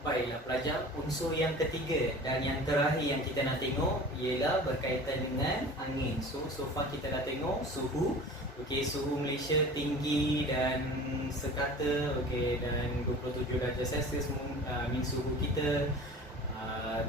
Baiklah pelajar, unsur yang ketiga dan yang terakhir yang kita nak tengok ialah berkaitan dengan angin. So far kita dah tengok suhu. Okey, suhu Malaysia tinggi dan sekata, okey, dan 27 darjah Celsius min suhu kita.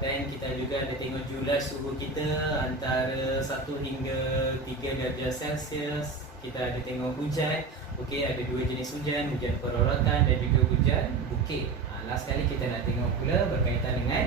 Dan kita juga ada tengok jumlah suhu kita antara 1 hingga 3 darjah Celsius. Kita ada tengok hujan. Okey, ada dua jenis hujan, hujan perarakan dan juga hujan bukit. Last kali kita nak tengok pula berkaitan dengan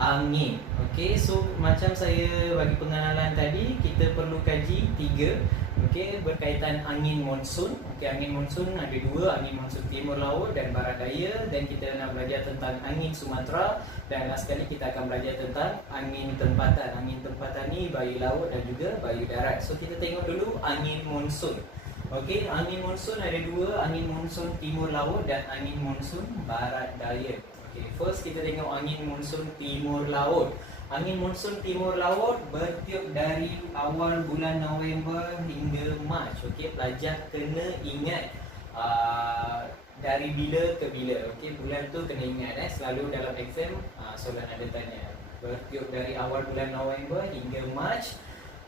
angin. Okey, so macam saya bagi pengenalan tadi, kita perlu kaji tiga. Okey, berkaitan angin monsun. Okey, angin monsun ada dua, angin monsun timur laut dan barat daya, dan kita nak belajar tentang angin Sumatera, dan last kali kita akan belajar tentang angin tempatan. Angin tempatan ni bayu laut dan juga bayu darat. So kita tengok dulu angin monsun. Okey, angin monsun ada dua, angin monsun timur laut dan angin monsun barat daya. Okey, first kita tengok angin monsun timur laut. Angin monsun timur laut bertiup dari awal bulan November hingga Mac. Okey, pelajar kena ingat dari bila ke bila. Okey, bulan tu kena ingat selalu dalam exam soalan ada tanya. Bertiup dari awal bulan November hingga Mac.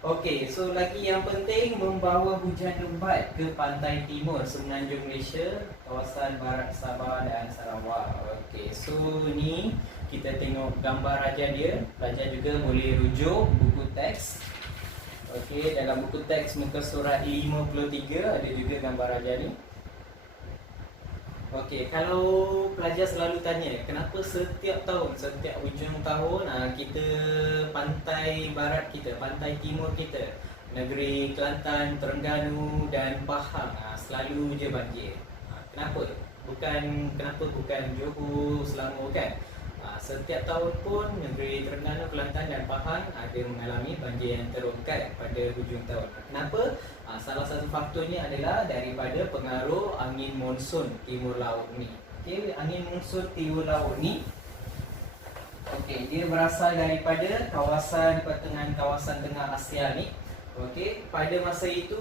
Okey, so lagi yang penting membawa hujan lebat ke pantai timur semenanjung Malaysia, kawasan barat Sabah dan Sarawak. Okey, so ni kita tengok gambar raja dia. Pelajar juga boleh rujuk buku teks. Okey, dalam buku teks muka surat 53 ada juga gambar raja ni. Okey, kalau pelajar selalu tanya kenapa setiap tahun, setiap hujung tahun kita pantai barat kita, pantai timur kita, negeri Kelantan, Terengganu dan Pahang selalu je banjir. Kenapa? Kenapa bukan Johor, Selangor kan? Setiap tahun pun negeri Terengganu, Kelantan dan Pahang ada mengalami banjir yang terungkat pada hujung tahun. Kenapa? Salah satu faktornya adalah daripada pengaruh angin monsun timur laut ni. Okey, angin monsun timur laut ni, okey, dia berasal daripada pertengahan kawasan tengah Asia ni. Okey, pada masa itu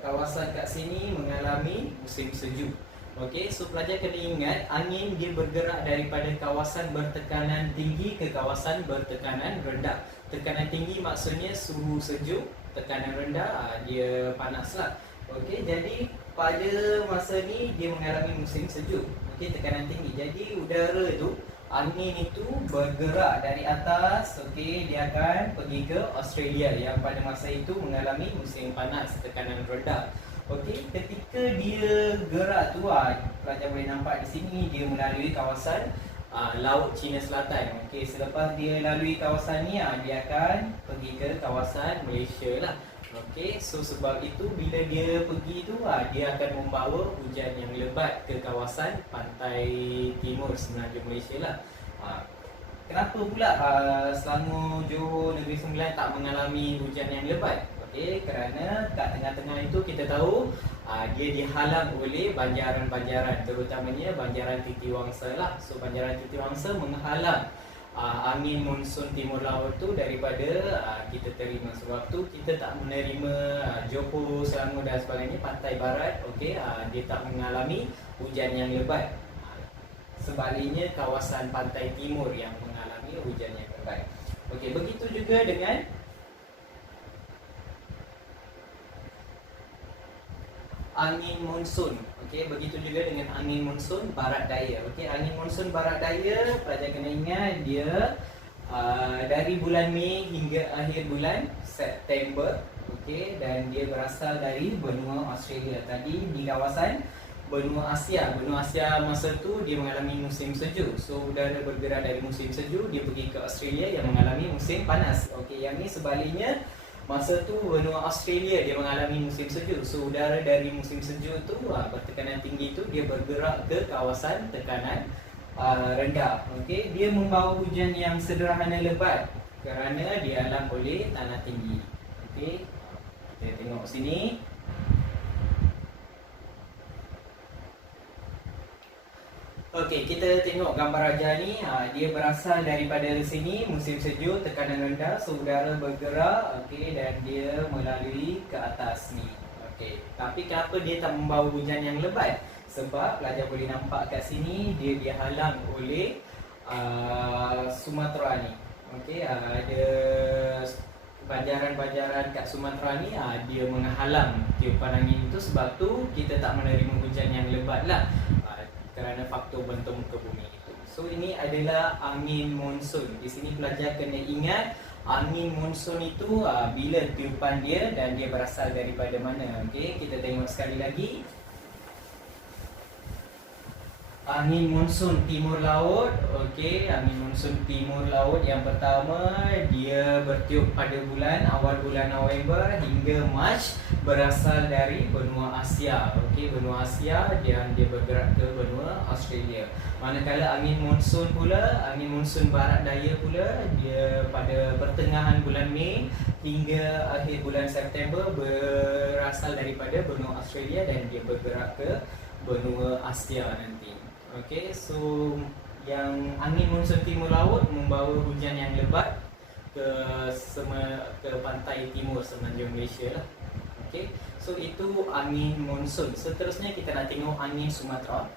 kawasan kat sini mengalami musim sejuk. Okey, so pelajar kena ingat angin dia bergerak daripada kawasan bertekanan tinggi ke kawasan bertekanan rendah. Tekanan tinggi maksudnya suhu sejuk, tekanan rendah dia panaslah. Okey, jadi pada masa ni dia mengalami musim sejuk. Okey, tekanan tinggi. Jadi udara tu, angin itu bergerak dari atas. Okey, dia akan pergi ke Australia yang pada masa itu mengalami musim panas, tekanan rendah. Okey, ketika dia gerak tu pelajar boleh nampak di sini dia melalui kawasan Laut Cina Selatan. Okey, selepas dia lalui kawasan ni dia akan pergi ke kawasan Malaysia lah. Okey, so sebab itu bila dia pergi tu dia akan membawa hujan yang lebat ke kawasan pantai timur semenanjung Malaysia lah. Kenapa pula Selangor, Johor, Negeri Sembilan tak mengalami hujan yang lebat? Okey, kerana kat tengah-tengah itu kita tahu dia dihalang oleh banjaran-banjaran, terutamanya banjaran Titiwangsa lah. So banjaran Titiwangsa menghalang angin monsun timur laut tu daripada kita terima. Sebab tu kita tak menerima Johor, Selangor dan sebagainya, pantai barat, okey, dia tak mengalami hujan yang lebat. Sebaliknya kawasan pantai timur yang mengalami hujan yang lebat. Okey, begitu juga dengan angin monsun. Okey, begitu juga dengan angin monsun barat daya. Okey, angin monsun barat daya pelajar kena ingat dia dari bulan Mei hingga akhir bulan September. Okey, dan dia berasal dari benua Australia. Tadi di kawasan benua Asia. Benua Asia masa tu dia mengalami musim sejuk. So udara bergerak dari musim sejuk dia pergi ke Australia yang mengalami musim panas. Okey, yang ni sebaliknya. Masa tu benua Australia dia mengalami musim sejuk. So udara dari musim sejuk tu bertekanan tinggi tu dia bergerak ke kawasan tekanan rendah. Okey, dia membawa hujan yang sederhana lebat kerana dihalang oleh tanah tinggi. Okey, kita tengok sini. Okey, kita tengok gambar raja ni. Dia berasal daripada sini, musim sejuk, tekanan rendah, so udara bergerak, okey, dan dia melalui ke atas ni. Okey, tapi kenapa dia tak membawa hujan yang lebat? Sebab pelajar boleh nampak kat sini dia dihalang oleh Sumatera ni. Okey, ada bajaran-bajaran kat Sumatera ni dia menghalang tiupan angin itu, sebab tu kita tak menerima hujan yang lebat lah, kerana faktor bentuk muka bumi itu. So ini adalah angin monsun. Di sini pelajar kena ingat angin monsun itu bila tiupan dia dan dia berasal daripada mana. Okey, kita tengok sekali lagi. Angin monsun timur laut. Okey, angin monsun timur laut yang pertama dia bertiup pada awal bulan November hingga Mac, berasal dari benua Asia. Okey, benua Asia dan dia bergerak ke benua Australia. Manakala angin monsun barat daya pula, dia pada pertengahan bulan Mei hingga akhir bulan September, berasal daripada benua Australia dan dia bergerak ke benua Asia nanti. Okey, so yang angin monsun timur laut membawa hujan yang lebat ke pantai timur semenanjung Malaysia lah. Okey, so itu angin monsun. Seterusnya kita nak tengok angin Sumatera.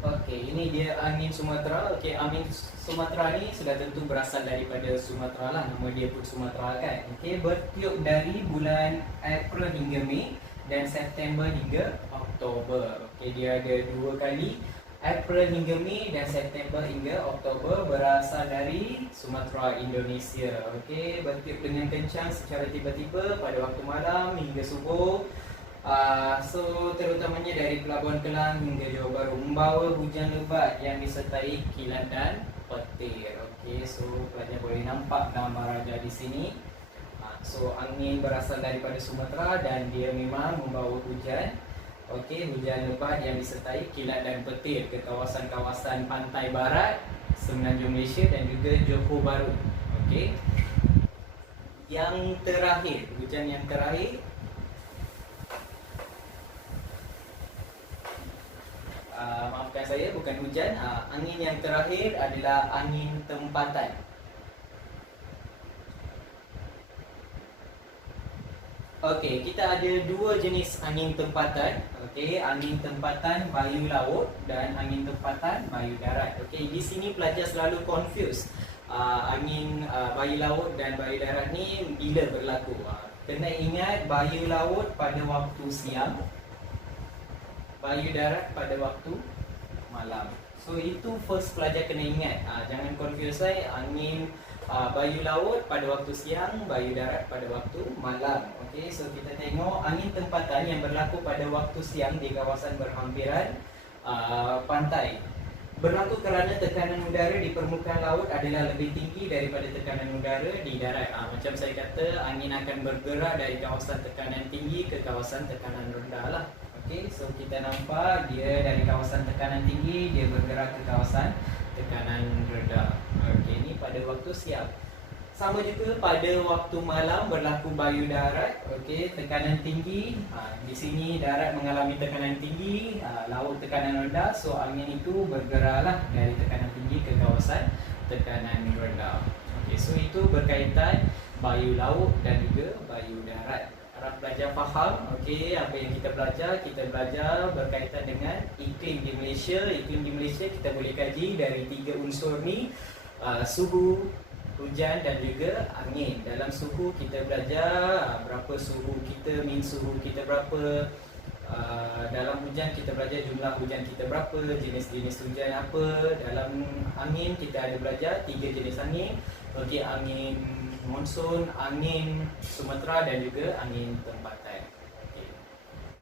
Okey, ini dia angin Sumatera. Okey, angin Sumatera ni sudah tentu berasal daripada Sumatera lah, nama dia pun Sumatera kan. Okey, bertiup dari bulan April hingga Mei dan September hingga Oktober. Okey, dia ada 2 kali, April hingga Mei dan September hingga Oktober, berasal dari Sumatera, Indonesia. Okey, bertiup dengan kencang secara tiba-tiba pada waktu malam hingga subuh. So terutamanya dari Pelabuhan Kelang hingga Johor Bahru, membawa hujan lebat yang disertai kilat dan petir. Okey, so pelajar boleh nampak gambar raja di sini. So angin berasal daripada Sumatera dan dia memang membawa hujan. Okey, hujan lebat yang disertai kilat dan petir ke kawasan-kawasan pantai barat semenanjung Malaysia dan juga Johor Bahru. Okey, yang terakhir, hujan yang terakhir, maafkan saya, bukan hujan. Angin yang terakhir adalah angin tempatan. Okey, kita ada 2 jenis angin tempatan. Okey, angin tempatan bayu laut dan angin tempatan bayu darat. Okey, di sini pelajar selalu confuse. Angin bayu laut dan bayu darat ni bila berlaku. Kena ingat, bayu laut pada waktu siang, bayu darat pada waktu malam. So itu first pelajar kena ingat. Jangan confuse saya. Angin bayu laut pada waktu siang, bayu darat pada waktu malam. Okey, so kita tengok angin tempatan yang berlaku pada waktu siang di kawasan berhampiran pantai. Berlaku kerana tekanan udara di permukaan laut adalah lebih tinggi daripada tekanan udara di darat. Macam saya kata, angin akan bergerak dari kawasan tekanan tinggi ke kawasan tekanan rendah lah. Okey, so kita nampak dia dari kawasan tekanan tinggi, dia bergerak ke kawasan tekanan rendah. Okey, ni pada waktu siang. Sama juga pada waktu malam berlaku bayu darat. Okey, tekanan tinggi. Di sini darat mengalami tekanan tinggi, laut tekanan rendah. So angin itu bergeraklah dari tekanan tinggi ke kawasan tekanan rendah. Okey, so itu berkaitan bayu laut dan juga bayu darat. Harap pelajar faham. Okey, apa yang kita belajar berkaitan dengan iklim di Malaysia. Iklim di Malaysia kita boleh kaji dari 3 unsur ni, suhu, hujan dan juga angin. Dalam suhu kita belajar berapa suhu kita, min suhu kita berapa. Dalam hujan kita belajar jumlah hujan kita berapa, jenis-jenis hujan apa. Dalam angin kita ada belajar 3 jenis angin. Okey, angin monsun, angin Sumatera dan juga angin tempatan.